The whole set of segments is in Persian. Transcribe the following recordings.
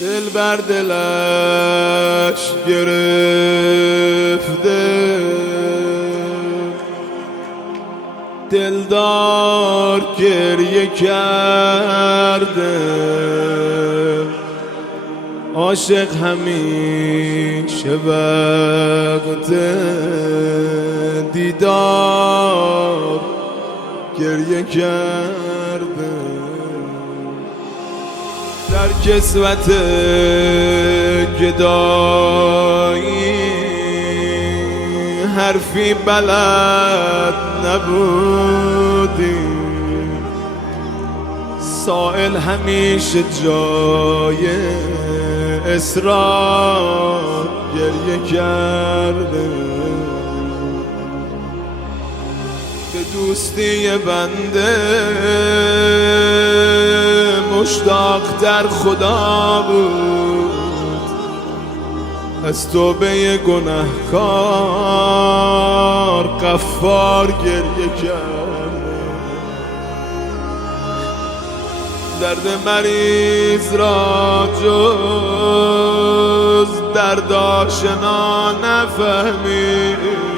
دل بر دلش گرفته، دلدار گریه کرده، عاشق همیشه وقت دیدار گریه کرده. در کسوت گدایی حرفی بلد نبودی، سائل همیشه جای اصرار گریه کرده. به دوستی بنده مشتاق در خدا بود، از توبه گنهکار غفار گریه کرده. درد مریض را جز درد آشنا نفهمید،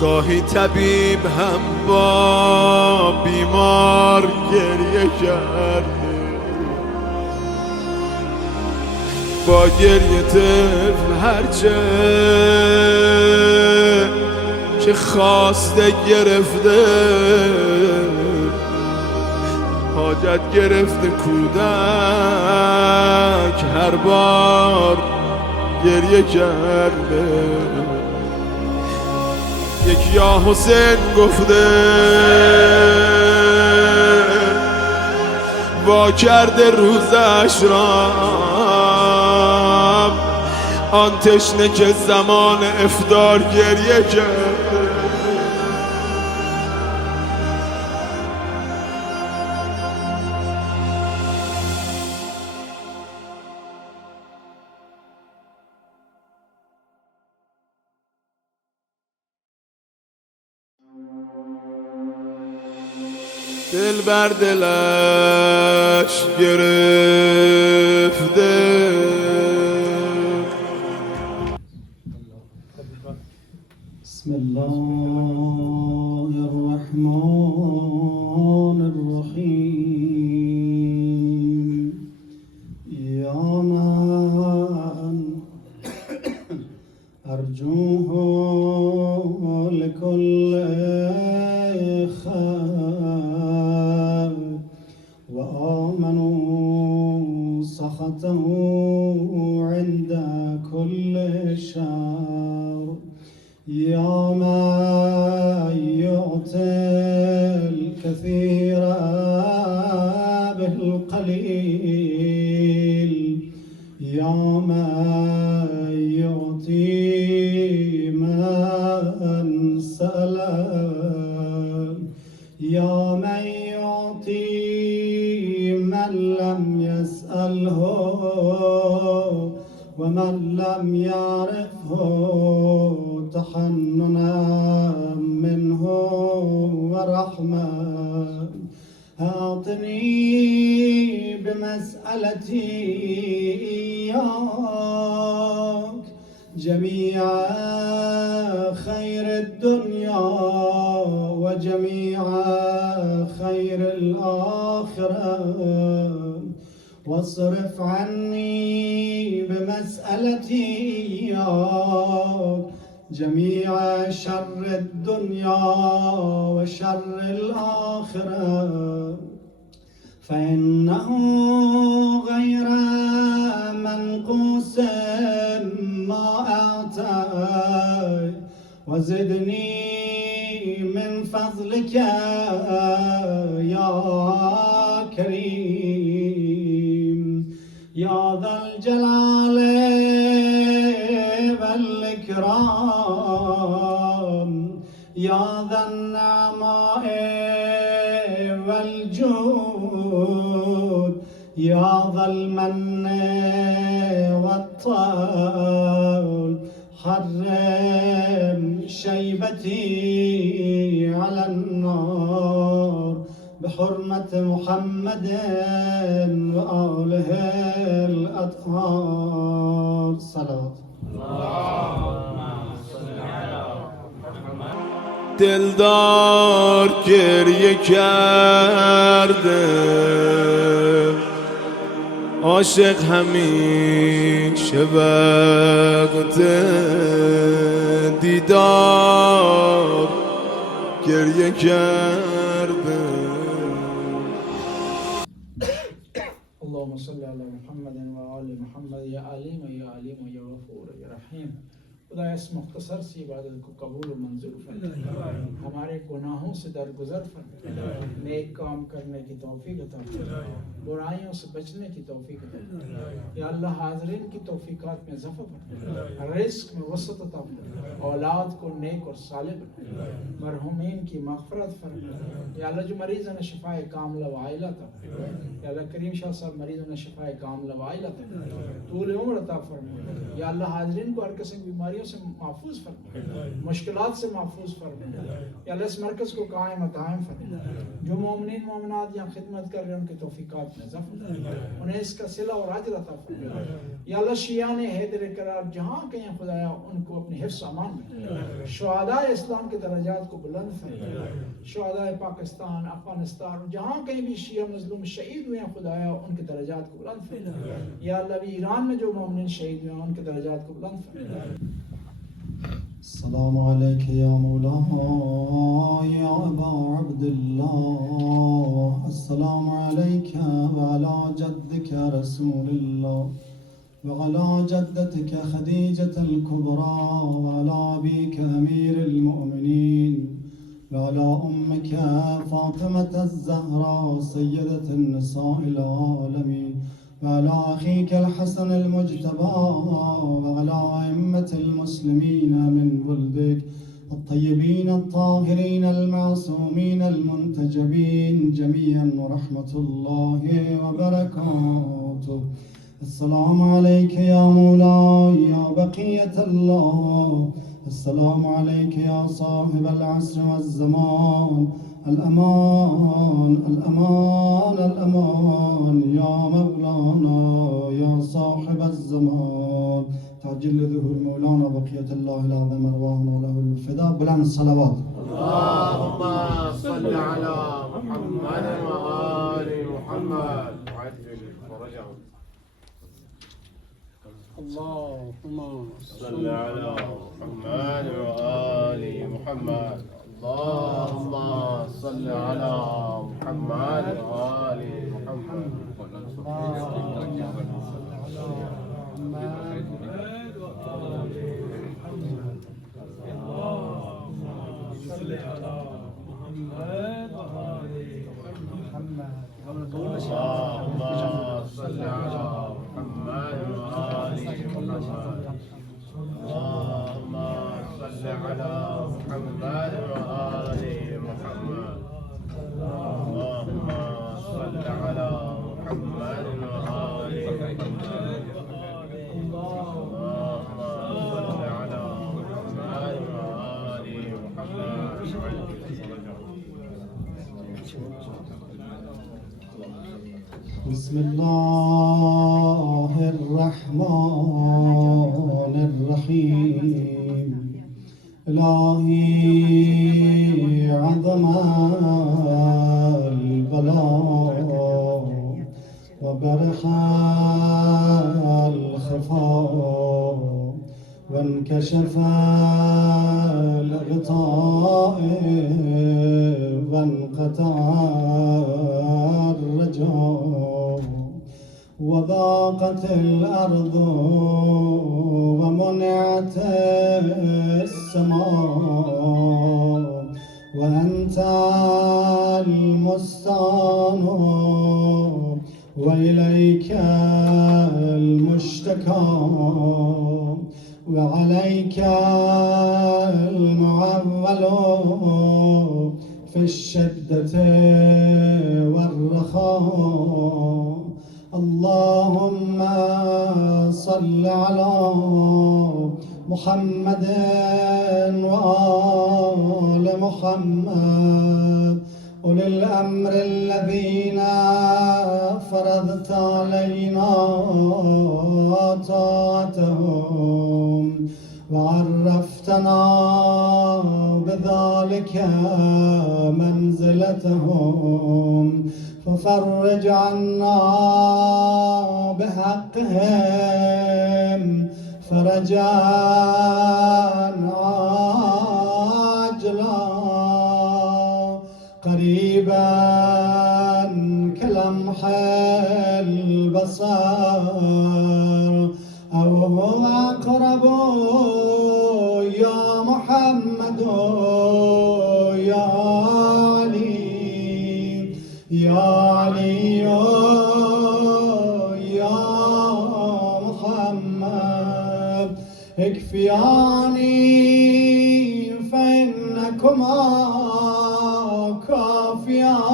گاهی طبیب هم با بیمار گریه کرده. با گریه طفل هرچه که خواسته گرفته، حاجت گرفته کودک هر بار گریه کرده. یک یا حسین گفته وا کرده روزش را، آن تشنه که زمان افطار گریه کرده. دل بر دلش گرفته، بسم الله الرحمن الرحیم. یا من ارجوه لكل خیر و آمنوا سخطه عند كل شر. یا من يعطي الكثير بالقليل، یا من يعطي من سأل، یا من يعطي من لم يسأله ومن لم يعرفه تحننا منه ورحمة. أعطني بمسألتي إياك جميع خير الدنيا وجميع خير الآخرة، واصرف عني بمسألتي إياك جميع شر الدنيا وشر الآخرة، فإنه غير منقوص ما أعطيت، وزدني من فضلك يا كريم يا ذا الجلال والإكرام، يا ذا النعماء والجود، يا ذا المن والطول. حرم شيبتي على النار بحرمة محمد وآله الأطهار صلاة. دلدار گریه کرده عاشق همیشه وقت دیدار گریه کرده. اللهم صل على محمد و آل محمد یا علیم و یا علیم و یا غفور و یا رحیم. خدا اس مختصر سی عبادت کو قبول و منظور فرما، ہمارے گناہوں سے درگزر فرما، نیک کام کرنے کی توفیق عطا فرما، برائیوں سے بچنے کی توفیق عطا فرما. یا اللہ حاضرین کی توفیقات میں اضافہ فرما، رزق میں وسعت عطا فرما، اولاد کو نیک اور صالح بنا، مرحومین کی مغفرت فرما. یا اللہ جو مریض ہیں شفاء کاملہ و عاجلہ عطا فرما. یا اللہ کریم شاہ صاحب مریضوں نے شفاء کاملہ و عاجلہ عطا فرما، طول عمر عطا فرما. یا اللہ حاضرین کو ہر قسم کی بیماریوں سے محفوظ فرما، مشکلات سے محفوظ فرما. یا اللہ اس مرکز کو قائم و دائم فرما. جو مومنین مومنات یہاں خدمت کر رہے ہیں ان کی توفیقات میں اضافہ فرما، انہیں اس کا صلہ اور اجر عطا فرما. یا اللہ شیعان حیدر قرار جہاں کہیں خدایا ان کو اپنے حفظ امان میں، شہداء اسلام کے درجات کو بلند فرما. شہداء پاکستان، افغانستان جہاں کہیں بھی شیعہ مظلوم شہید ہوئے ہیں خدایا ان کے درجات کو بلند فرما. یا اللہ بھی ایران میں جو مومنین شہید ہوئے ہیں ان کے درجات کو بلند فرما. السلام عليك يا مولاي يا أبا عبد الله. السلام عليك وعلى جدك رسول الله وعلى جدتك خديجة الكبرى وعلى أبيك أمير المؤمنين وعلى أمك فاطمة الزهراء سيدة النساء العالمين وعلى أخيك الحسن المجتبى وعلى أئمة المسلمين من ولدك الطيبين الطاهرين المعصومين المنتجبين جميعا ورحمة الله وبركاته. السلام عليك يا مولاي يا بقية الله. السلام عليك يا صاحب العصر والزمان. الأمان الأمان الأمان يا مولانا يا صاحب الزمان. تعجل ظهور مولانا بقية الله الأعظم أرواحنا له الفداء. بلند الصلوات. اللهم صل على محمد وآل محمد وعجل فرجهم. اللهم صل على محمد وآل محمد. اللهم صل على محمد وآل محمد. اللهم صل على محمد وآل محمد. اللهم صل على محمد وآل محمد. اللهم صل على محمد وآل محمد. اللهم صل على محمد وآل محمد. بسم الله الرحمن الرحيم. إلهي عظم البلاء وبرح الخفاء وانكشف الغطاء وانقطع الرجاء وضاقت الأرض ومنعت السماء وأنت المستعان وإليك المشتكى وعليك المعول في الشدة والرخاء. اللهم صل على محمد وآل محمد أولي الأمر الذين فرضت علينا طاعتهم وعرفتنا بذلك منزلتهم ففرج عنا بحقهم فرجا عاجلا قريبا كلمح البصر أو هو أقرب يا محمد يا علي يا علي يا محمد اكفياني فإنكما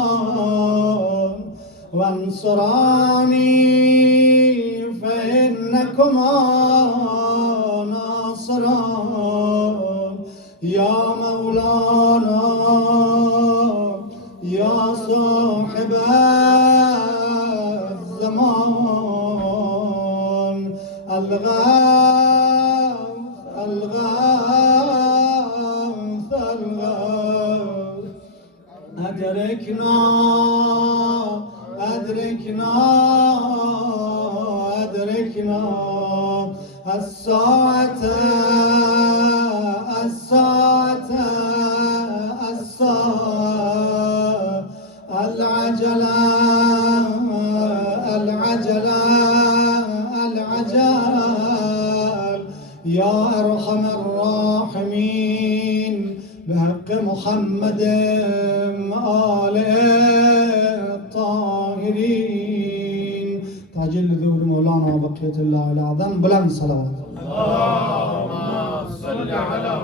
كافيان وانصراني فإنكما ناصران يا مولانا يا صاحب الزمان الغاث الغاث الغاث أدركنا أدركنا أدركنا الساعة الساعة الساعة العجلة العجلة العجل يا أرحم الراحمين بحق محمد آله الطاهرين تعجل ذور مولانا بقية الله الأعظم بلند صلوات اللهم صل على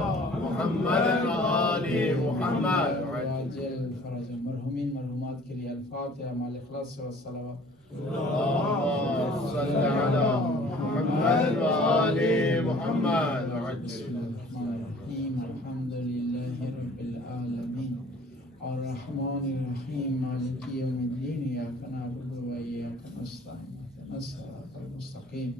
محمد وآل محمد وعجل فرج المرحومين مرحومات के लिए الفاتحة مع الإخلاص والصلوات اللهم صل على محمد وآل محمد بسم الله الرحمن الرحيم الحمد لله رب العالمين الرحمن الرحيم مالك يوم الدين إياك نعبد وإياك نستعين اهدنا الصراط المستقيم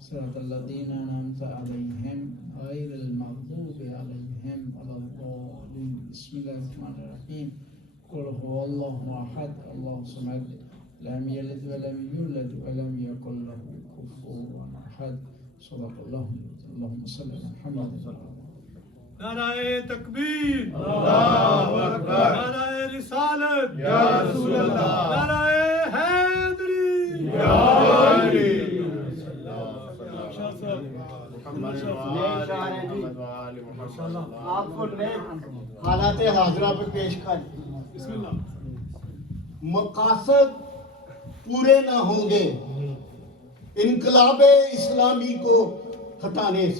صراط الذين أنعمت عليهم غير المغضوب عليهم ولا الضالين بسم الله الرحمن الرحيم قل هو الله أحد الله الصمد لم يلد ولم يولد ولم يكن له كفوا أحد صدق الله اللهم صل على محمد नाराए तकबीर الله أكبر नाराए रिसालत يا رسول الله नाराए हैदरी يا علي محمد وآل محمد आपको नए हालात हाजरा पे पेश कर मकासद पूरे ना होंगे इनकलाब इस्लामी को हटाने से।